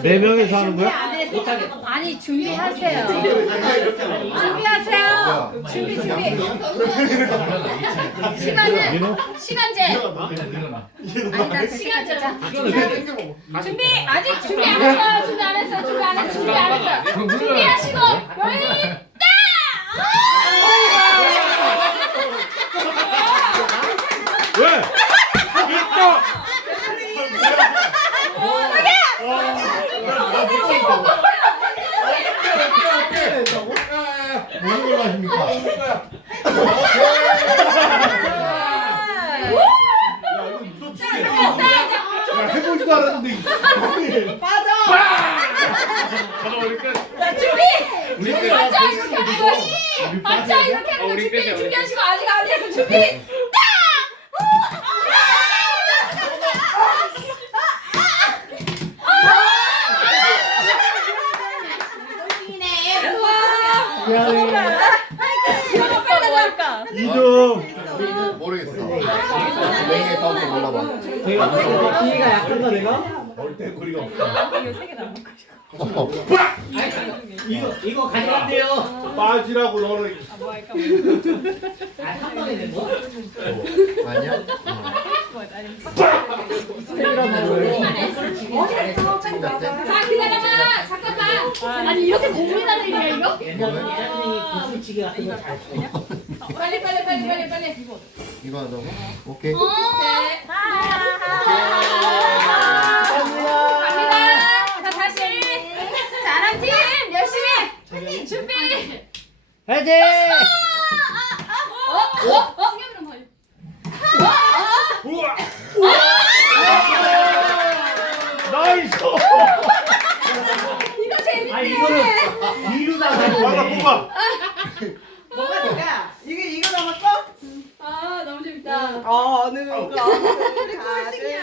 네명이서 하는 거예못 아니 준비하세요. 준비하세요. 준비 준비. 시간은 시간 유노? 시간제. 아니다 시간제. 아, 준비, 준비 아직 준비 안, 준비 안 했어요. 준비 안했어 준비 안했어 준비하시고 여행. 어떻게 어떻게 어떻게 된다고? 무슨 걸았는데 빠져! 야, 준비. 우리 준비. 어, 우리 trov, 준비! 우리 이렇게 하는 거 아니! 빠 이렇게 하는 거 준비! 준비. 준비하시고 아직 안 해서 준비! 이종 모르겠어. 아아 맹에 몰라봐. 제가 기회가 약한가 내가? 얼대꼬리가 세개 남았 이거 아, 아 이거 가져간대요. 아아 빠지라고 너는. 아, 아, 한 번에 된 거? 뭐? 어. 아니야. 자 기다려봐 잠깐만 아니 이렇게 공부해는 얘기야 이거? 어, 빨리 빨리 빨리 빨리 빨리 이거 이거 한다고? 오케이 오~, 오케이. 오, 오, 오 자, 해. 해. 화이팅, 네 감사합니다 니다자 다시 잘한 팀 열심히 파이 준비 파이팅 어? 어? 어? 어? 아 우와 우와, 우와 나이스 우리 꿀생이야.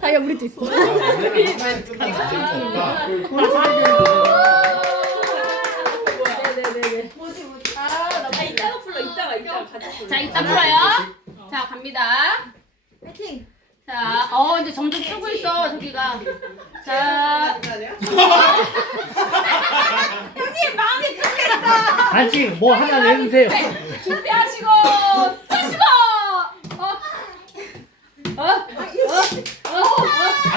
다이아 아, 아, 우리 또 있어. 감사합니다. 자 이따 풀어요. 어. 자 갑니다. 파이팅. 자어 이제 점점 풀고 있어 저기가. 자. 형님 마음이 급했어. 아직 뭐 하나 내주세요.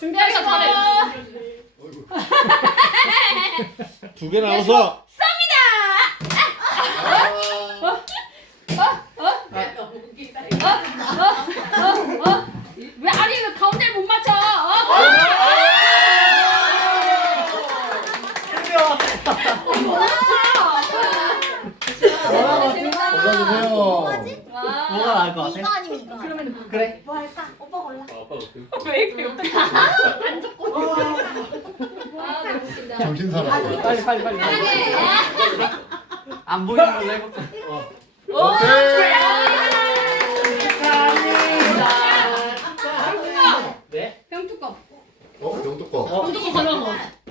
준비하셔서 두개 나와서 이거 아니면 이거. 아, 아, 아, 그래뭐 할까? 오빠 골라. 오빠가 아, 왜 그래? 안 잡고. 정신 사나. 아, 빨리 빨리 빨리. 빨리. 빨리. 안 보이는 걸 해볼까? 어. <오케이. 웃음> 오, 좋아. 감사합니다. 네? 병 뚜껑. 어? 병 뚜껑. 병 어. 뚜껑 달라고.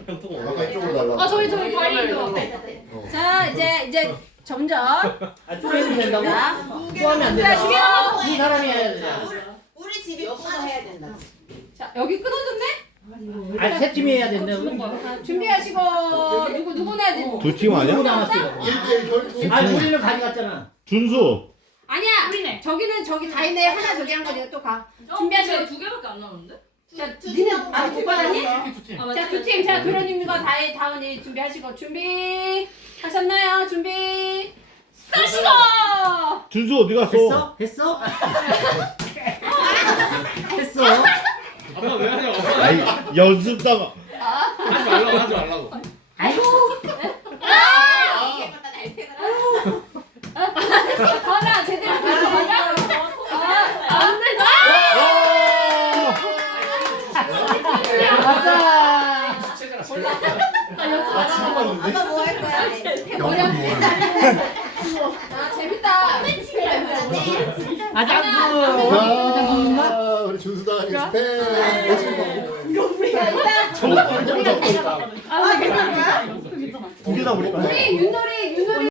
병 뚜껑. 약간 이쪽으로 달라 아, 저희 저희 과일로. 자, 이제 이제. 점점 아, 된다고? 구하면 안된다 사람이 해야 된다. 우리, 우리 집이 꼬마 해야 된다. 자, 여기 끊어졌네? 아, 세 팀이 해야 된다. 준비하시고, 누구, 누구 내야 돼? 두팀 아니야? 아, 우리는 아, 가져갔잖아. 준수. 아니야, 우리네. 저기는 저기 다 있네. 하나 저기 한 거네. 또 가. 어, 준비하시고. 두 개밖에 안 나오는데? 자, 두, 두 니는, 아, 오빠라니? 뭐 아, 자, 두 팀. 맞지, 자, 도련님과 다의 다운이 준비하시고, 준비. 하셨나요? 준비. 쓰시 준수 어디 갔어? 했어? 했어? 했어? 아빠 왜 하냐? 연습다가 하지 말라고 하지 말라고. 아이고. 아장군아 아, 아, 아, 우리 준수당이 스팸 정말 완전 적다 아, 괜찮아요? 두개 다 우리 거 우리 윤돌이, 윤돌이.